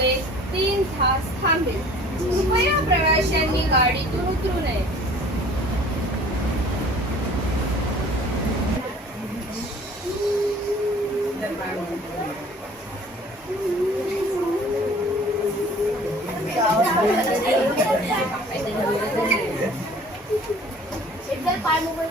त्यामुळे तीन तास थांबेल. कृपया प्रवाशांनी गाडीतून उतरू नये. पाय मोबाईल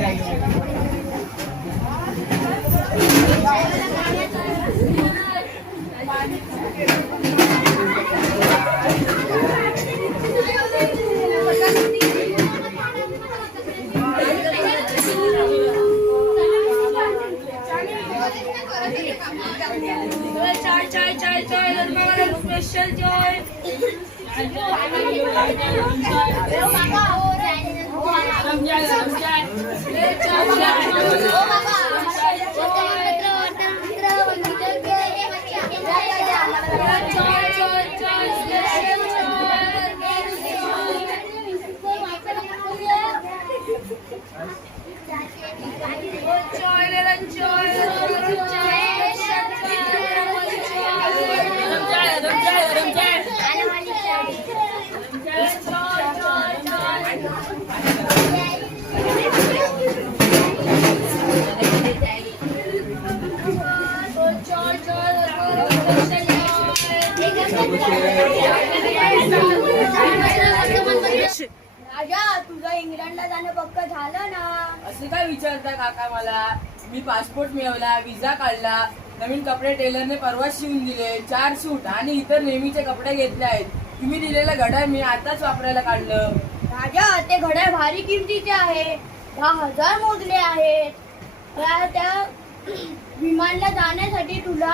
香蕉香蕉 राजा तुझं इंग्लंडला जाणं पक्क झालं ना. असे काय विचारता काका मला? मी पासपोर्ट मिळवला विजा काढला नवीन कपडे टेलरने परवा शिवून दिले चार सूट आणि इतर नेहमीचे कपडे घेतले आहेत. तुम्ही दिलेलं घड्याळ मी आताच वापरायला काढलं. राजा ते घड्याळ भारी किमतीचे आहे. दहा हजार मोजले आहेत. त्या त्या विमानला जाण्यासाठी तुला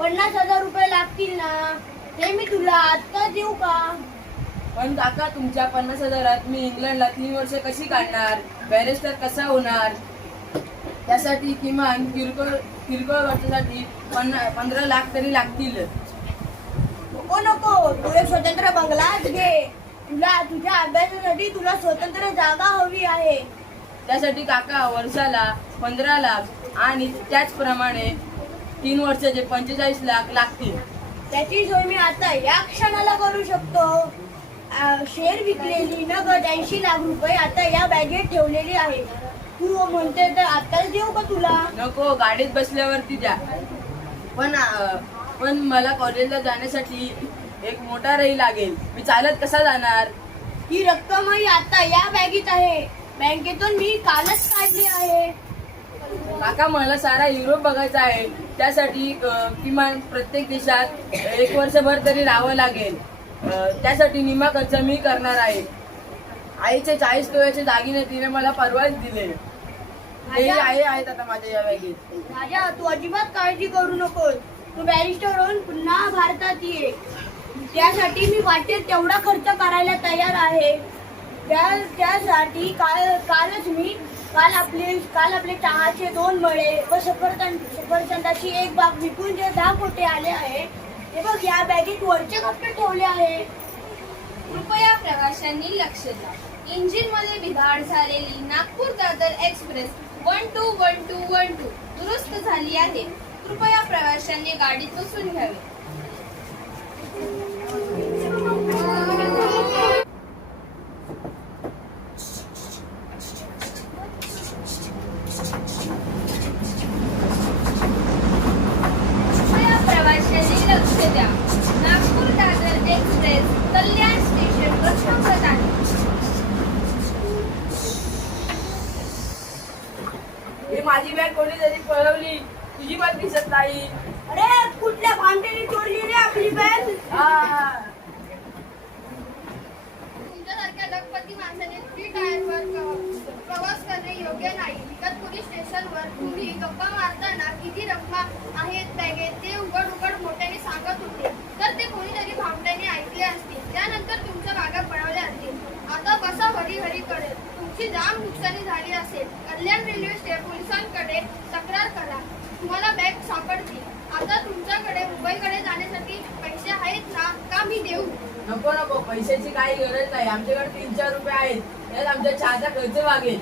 पन्नास हजार रुपये लागतील ना. ते मी तुला आत्ता देऊ का? पण काका तुमच्या पन्नास हजारात मी इंग्लंडला तीन वर्ष कशी काढणार? बॅरिस्टर कसा होणार? त्यासाठी किमान किरकोळ किरकोळ वर्षासाठी पन्ना पंधरा लाख तरी लागतील. नको नको. तू एक स्वतंत्र बंगलाच घे. तुला तुझ्या अभ्यासासाठी तुला स्वतंत्र जागा हवी आहे. त्यासाठी काका वर्षाला पंधरा लाख आणि त्याचप्रमाणे तीन वर्षाचे पंचेचाळीस लाख लागतील. त्याची सोय मी आता या क्षणाला करू शकतो. शेअर विकलेली नगद ऐंशी लाख रुपये आता या बॅगेत ठेवलेली आहे. तू म्हणते तर आताच देऊ का तुला? नको गाडीत बसल्यावरती द्या. पण अं, पण मला कॉलेजला जाण्यासाठी एक मोटारही लागेल. मी चालत कसा जाणार? ही रक्कमही आता या बॅगेत आहे. बँकेतून मी कालच काढली आहे. काका मला सारा युरोप बघायचा आहे. त्यासाठी अं, किमान प्रत्येक देशात एक वर्षभर तरी राहावं लागेल. त्यासाठी निमा खर्च मी करणार आहे. आईचे चाळीस तोळ्याचे दागिने तिने मला परवाच दिले. तेही आहे आहेत आता माझ्या या बॅगेत राजा तू अजिबात काळजी करू नकोस. तू बॅरिस्टर होऊन पुन्हा भारतात ये. त्यासाठी मी वाटेल तेवढा खर्च करायला तयार आहे. त्या त्यासाठी काल कालच मी काल आपले काल आपले चहाचे दोन मळे व सफरचंद सफरचंदाची एक बाग विकून जे दहा कोटे आले आहे हे बघ या बॅगेत वरचे कप्पे ठेवले आहे कृपया प्रवाशांनी लक्ष द्या. इंजिनमध्ये बिघाड झालेली Nagpur Dadar express one two one two one two दुरुस्त झाली आहे. कृपया प्रवाशांनी गाडीत बसून घ्यावे कृपया प्रवाशांनी लक्ष द्या नागपूर दादर एक्सप्रेस कल्याण स्टेशन प्रथमगत आहे ही माझी बॅग कोणी तरी पळवली. तुझी पण दिसत नाही. अरे कुठल्या भामटेने चोरली रे आपली बॅग? आ. तुमच्यासारख्या लखपती माणसाने थ्री टायरवर क- प्रवास करणे योग्य नाही. इगतपुरी स्टेशनवर तुम्ही गप्पा मारताना किती रक्कम आहेत बॅगेत तुमची जाम नुकसानी झाली असेल कल्याण रेल्वे स्टे पोलिसांकडे तक्रार करा. तुम्हाला बॅग सापडतील. आता तुमच्याकडे मुंबईकडे जाण्यासाठी पैसे आहेत ना का मी देऊ? नको नको. पैशाची काही गरज नाही. आमच्याकडे तीन चार रुपये आहेत. त्यात आमच्या चहाचा खर्च वागेल.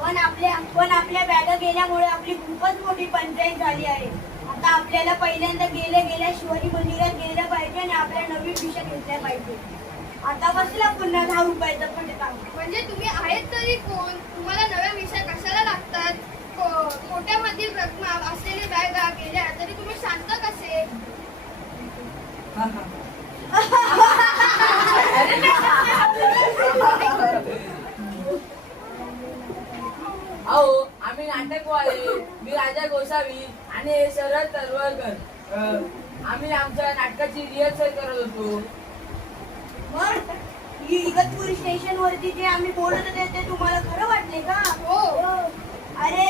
पण आपल्या पण आपल्या बॅगा गेल्यामुळे आपली खूपच मोठी पंचायत झाली आहे. आता आपल्याला पहिल्यांदा गेल्या गेल्या शिवाजी मंदिरात गेलं पाहिजे आणि आपल्या नवीन पिशा घेतल्या पाहिजे. आता बसला पुन्हा दहा रुपयाचं पण म्हणजे तुम्ही आहेत तरी कोण? तुम्हाला नव्या विषय कशाला लागतात? को- कोट्यामधील रक्कम असलेले बॅगा गेल्या तरी तुम्ही शांत कसे? अहो आम्ही नाटक आहे मी राजा गोसावी आणि हे शरद तलवारकर. आम्ही आमच्या नाटकाची रिहर्सल करत होतो. इगतपुरी स्टेशन वरती जे आम्ही बोलत होते ते तुम्हाला खरं वाटले का? हो. अरे